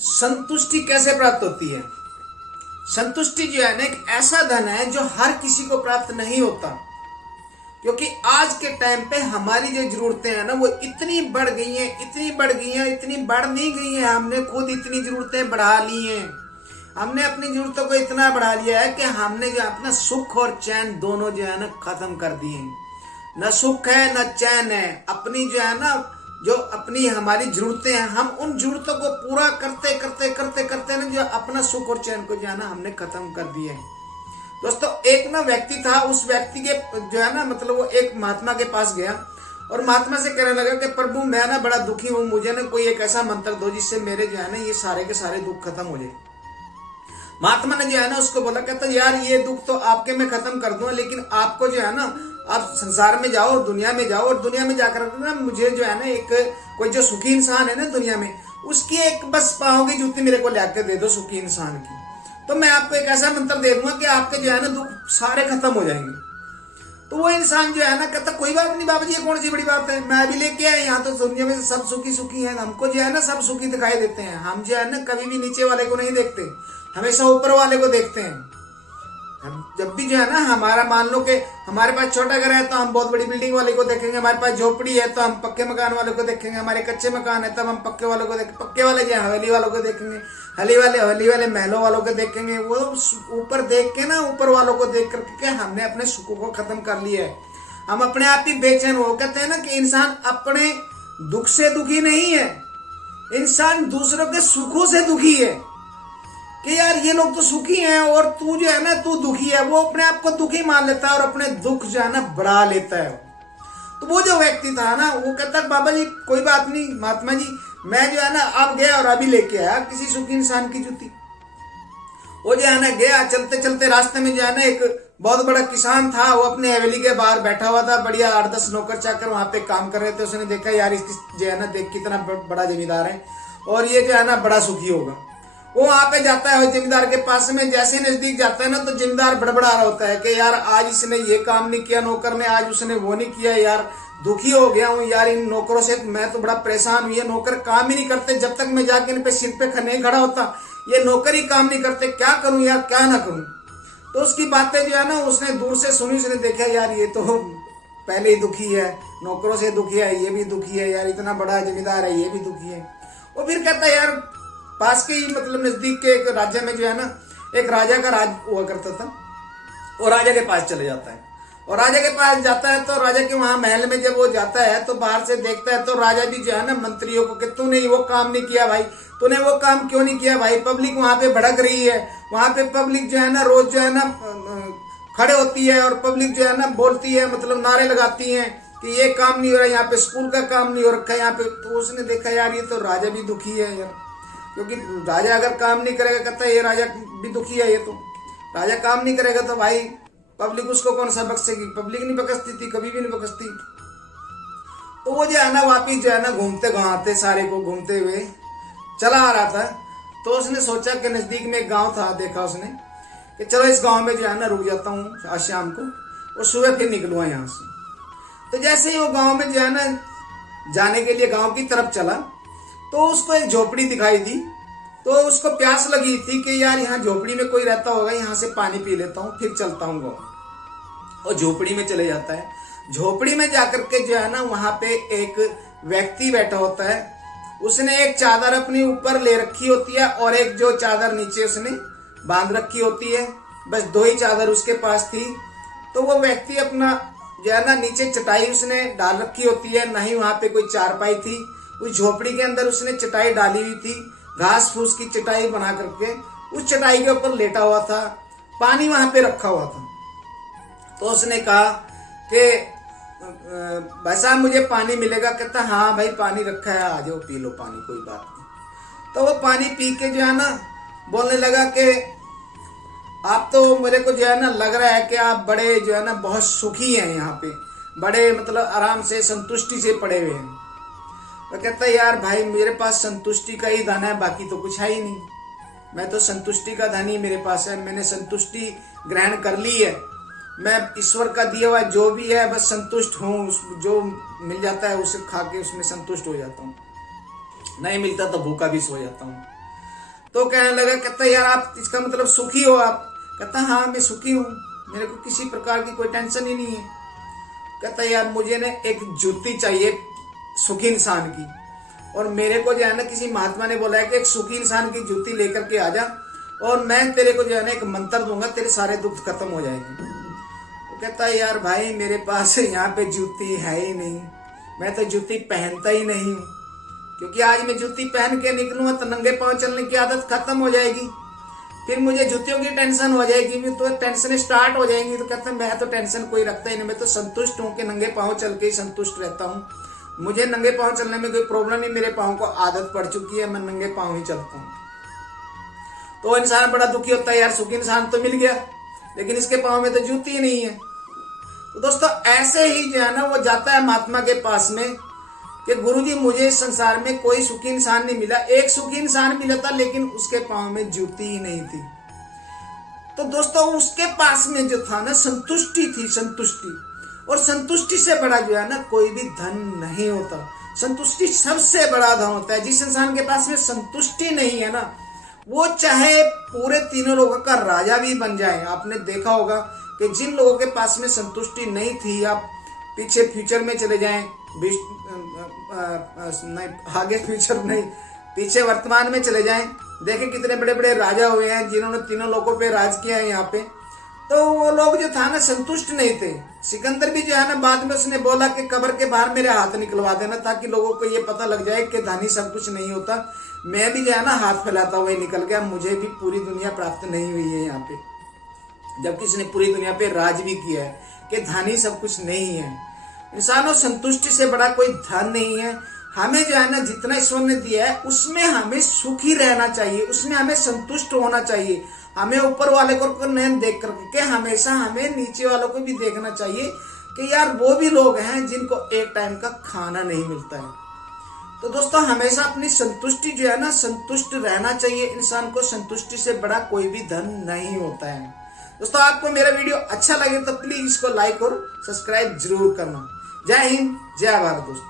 संतुष्टि कैसे प्राप्त होती है? संतुष्टि जो है ना एक ऐसा धन है जो हर किसी को प्राप्त नहीं होता, क्योंकि आज के टाइम पे हमारी जो जरूरतें हैं ना वो इतनी बढ़ गई हैं, इतनी बढ़ गई हैं, इतनी बढ़ नहीं गई हैं, हमने खुद इतनी जरूरतें बढ़ा ली हैं। हमने अपनी जरूरतों को इतना बढ़ा लिया है कि हमने जो अपना सुख और चैन दोनों जो है ना खत्म कर दिए। न सुख है न चैन है। अपनी जो है ना जो अपनी हमारी जरूरतें हैं, हम उन जरूरतों को पूरा करते करते करते करते ना जो अपना सुख और चैन को जो है ना हमने खत्म कर दिया है। दोस्तों एक ना व्यक्ति था, उस व्यक्ति के जो है ना मतलब वो एक महात्मा के पास गया और महात्मा से कहने लगा कि प्रभु मैं ना बड़ा दुखी हूँ, मुझे ना कोई एक ऐसा मंत्र दो जिससे मेरे जो है ना ये सारे के सारे दुख खत्म हो जाए। महात्मा ने जो है ना उसको बोला, कहता यार ये दुख तो आपके मैं खत्म कर दूंगा, लेकिन आपको जो है ना आप संसार में जाओ, दुनिया में जाओ और दुनिया में जाकर ना मुझे जो है ना एक कोई जो सुखी इंसान है ना दुनिया में, उसकी एक बस पाँव की जूती मेरे को लाके दे दो सुखी इंसान की, तो मैं आपको एक ऐसा मंत्र दे दूंगा कि आपके जो है ना दुख सारे खत्म हो जाएंगे। तो वो इंसान जो है ना कहता कोई बात नहीं बाबा जी, ये कौन सी बड़ी बात है, मैं अभी लेके आया, यहाँ तो दुनिया में सब सुखी सुखी हैं, हमको जो है ना सब सुखी दिखाई देते हैं, हम जो है ना कभी भी नीचे वाले को नहीं देखते, हमेशा ऊपर वाले को देखते हैं। जब भी जो है ना हमारा मान लो कि हमारे पास छोटा घर है तो हम बहुत बड़ी बिल्डिंग वाले को देखेंगे, हमारे पास झोपड़ी है तो हम पक्के मकान वाले को देखेंगे, हमारे कच्चे मकान है तब हम पक्के वालों को देखेंगे, पक्के वाले जो हवेली वालों को देखेंगे, हवेली वाले महलों वालों को देखेंगे। वो ऊपर देख के ना ऊपर वालों को देख करके हमने अपने सुखों को खत्म कर लिया है, हम अपने आप ही बेचैन हो। कहते हैं ना कि इंसान अपने दुख से दुखी नहीं है, इंसान दूसरों के सुखों से दुखी है कि यार ये लोग तो सुखी हैं और तू जो है ना तू दुखी है। वो अपने आप को दुखी मान लेता है और अपने दुख जो है ना बढ़ा लेता है। तो वो जो व्यक्ति था ना वो कहता बाबा जी कोई बात नहीं महात्मा जी, मैं जो है ना अब गया और अभी लेके आया किसी सुखी इंसान की जूती। वो जो है ना गया, चलते चलते रास्ते में जो है ना एक बहुत बड़ा किसान था, वो अपने हवेली के बाहर बैठा हुआ था, बढ़िया 8-10 नौकर चाकर वहां पे काम कर रहे थे। उसने देखा यार इसकी जो है ना देख कितना बड़ा जमींदार है और ये जो है ना बड़ा सुखी होगा। वो वहां पे जाता है जमींदार के पास में, जैसे नजदीक जाता है ना तो जमींदार बड़बड़ा रहा होता है कि यार आज इसने ये काम नहीं किया नौकर ने, आज उसने वो नहीं किया, यार दुखी हो गया हूँ यार इन नौकरों से, मैं तो बड़ा परेशान हूँ, ये नौकर काम ही नहीं करते, जब तक मैं जाके इन पे सिर पे नहीं खड़ा होता ये नौकर ही काम नहीं करते, क्या करूं यार क्या ना करूं। तो उसकी बातें जो है ना उसने दूर से सुनी, उसने देखा यार ये तो पहले ही दुखी है, नौकरों से दुखी है, ये भी दुखी है, यार इतना बड़ा जमींदार है ये भी दुखी है। वो फिर कहता है यार पास के ही मतलब नजदीक के एक राज्य में जो है ना एक राजा का राज हुआ करता था, वो राजा के पास चले जाता है और राजा के पास जाता है तो राजा के वहां महल में जब वो जाता है तो बाहर से देखता है तो राजा भी जो है ना मंत्रियों को कि तूने वो काम नहीं किया भाई, तूने वो काम क्यों नहीं किया भाई, पब्लिक वहां पे भड़क रही है, वहां पे पब्लिक जो है ना रोज जो है ना खड़े होती है और पब्लिक जो है ना बोलती है, मतलब नारे लगाती है कि ये काम नहीं हो रहा, यहाँ पे स्कूल का काम नहीं हो रखा है यहाँ पे। तो उसने देखा यार ये तो राजा भी दुखी है यार, क्योंकि राजा अगर काम नहीं करेगा कहता है ये राजा भी दुखी है, ये तो राजा काम नहीं करेगा तो भाई पब्लिक उसको कौन सा बख्शेगी, पब्लिक नहीं बख्शती थी, कभी भी नहीं बख्शती। तो वो जो है ना वापिस जो है ना घूमते घुमाते सारे को घूमते हुए चला आ रहा था। तो उसने सोचा कि नजदीक में एक गांव था, देखा उसने कि चलो इस गांव में जो है ना रुक जाता हूँ आज शाम को और सुबह फिर निकलूंगा यहाँ से। तो जैसे ही वो गांव में जो है ना जाने के लिए गांव की तरफ चला तो उसको एक झोपड़ी दिखाई दी, तो उसको प्यास लगी थी कि यार यहाँ झोपड़ी में कोई रहता होगा, यहाँ से पानी पी लेता हूँ फिर चलता हूँ गाँव। और झोपड़ी में चले जाता है। झोपड़ी में जाकर के जो है ना वहां पे एक व्यक्ति बैठा होता है, उसने एक चादर अपने ऊपर ले रखी होती है और एक जो चादर नीचे उसने बांध रखी होती है, बस 2 ही चादर उसके पास थी। तो वो व्यक्ति अपना जो है ना नीचे चटाई उसने डाल रखी होती है, नहीं वहां पे कोई चारपाई थी, उस झोपड़ी के अंदर उसने चटाई डाली हुई थी, घास फूस की चटाई बना करके उस चटाई के ऊपर लेटा हुआ था, पानी वहां पे रखा हुआ था। तो उसने कहा कि भाई साहब मुझे पानी मिलेगा, कहता हाँ भाई पानी रखा है आ जाओ पी लो पानी, कोई बात नहीं। तो वो पानी पी के जो है ना बोलने लगा कि आप तो मेरे को जो है ना लग रहा है कि आप बड़े जो है ना बहुत सुखी हैं, यहाँ पे बड़े मतलब आराम से संतुष्टि से पड़े हुए हैं। तो कहता है यार भाई मेरे पास संतुष्टि का ही धन है, बाकी तो कुछ है ही नहीं, मैं तो संतुष्टि का धन ही मेरे पास है, मैंने संतुष्टि ग्रहण कर ली है, मैं ईश्वर का दिया हुआ जो भी है बस संतुष्ट हूँ, जो मिल जाता है उसे खा के उसमें संतुष्ट हो जाता हूँ, नहीं मिलता तो भूखा भी सो जाता हूँ। तो कहने लगा, कहता यार आप इसका मतलब सुखी हो आप? कहता हाँ मैं सुखी हूँ, मेरे को किसी प्रकार की कोई टेंशन ही नहीं है। कहता यार मुझे ना एक जूती चाहिए सुखी इंसान की, और मेरे को जो है ना किसी महात्मा ने बोला है कि एक सुखी इंसान की जूती लेकर के आ जा, और मैं तेरे को जो है ना एक मंत्र दूंगा, तेरे सारे दुख खत्म हो जाएंगे। वो कहता है यार भाई मेरे पास यहाँ पे जूती है ही नहीं, मैं तो जूती पहनता ही नहीं हूँ, क्योंकि आज मैं जूती पहन के निकलूंगा तो नंगे पांव चलने की आदत खत्म हो जाएगी, फिर मुझे जूतियों की टेंशन हो जाएगी, तो टेंशन स्टार्ट हो जाएंगी। तो कहते हैं मैं तो टेंशन कोई रखता ही नहीं, मैं तो संतुष्ट हूँ कि नंगे पांव चल के ही संतुष्ट रहता हूँ, मुझे नंगे पांव चलने में कोई प्रॉब्लम नहीं, मेरे पांव को आदत पड़ चुकी है, मैं नंगे पांव ही चलता हूँ। तो इंसान बड़ा दुखी होता है, यार सुखी इंसान तो मिल गया लेकिन इसके पांव में तो जूती ही नहीं है। तो दोस्तों ऐसे ही जो है ना वो जाता है महात्मा के पास में कि गुरुजी मुझे इस संसार में कोई सुखी इंसान नहीं मिला, एक सुखी इंसान मिला था लेकिन उसके पांव में जूती ही नहीं थी। तो दोस्तों उसके पास में जो था ना संतुष्टि थी, संतुष्टि, और संतुष्टि से बड़ा जो है ना कोई भी धन नहीं होता। संतुष्टि सबसे बड़ा धन होता है। जिस इंसान के पास में संतुष्टि नहीं है ना, वो चाहे पूरे तीनों लोगों का राजा भी बन जाए। आपने देखा होगा कि जिन लोगों के पास में संतुष्टि नहीं थी, आप पीछे फ्यूचर में चले जाएं, नहीं आगे फ्यूचर नहीं, पीछे वर्तमान में चले जाएं, देखें कितने बड़े बड़े राजा हुए हैं जिन्होंने तीनों लोगों पे राज किया है यहाँ पे। तो वो लोग जो था ना संतुष्ट नहीं थे। सिकंदर भी जो है ना बाद में उसने बोला कि कब्र के बाहर मेरे हाथ निकलवा देना, ताकि लोगों को ये पता लग जाए कि धनी सब कुछ नहीं होता। मैं भी जो है ना हाथ फैलाता हुआ निकल गया, मुझे भी पूरी दुनिया प्राप्त नहीं हुई है यहाँ पे, जबकि इसने पूरी दुनिया पे राज भी किया है कि धनी सब कुछ नहीं है। इंसानों संतुष्टि से बड़ा कोई धन नहीं है। हमें जो है ना जितना ईश्वर ने दिया है उसमें हमें सुखी रहना चाहिए, उसमें हमें संतुष्ट होना चाहिए। हमें ऊपर वाले को नहीं देख करके हमेशा हमें नीचे वालों को भी देखना चाहिए कि यार वो भी लोग हैं जिनको एक टाइम का खाना नहीं मिलता है। तो दोस्तों हमेशा अपनी संतुष्टि जो है ना, संतुष्ट रहना चाहिए। इंसान को संतुष्टि से बड़ा कोई भी धन नहीं होता है। दोस्तों आपको मेरा वीडियो अच्छा लगे तो प्लीज इसको लाइक और सब्सक्राइब जरूर करना। जय हिंद, जय भारत दोस्तों।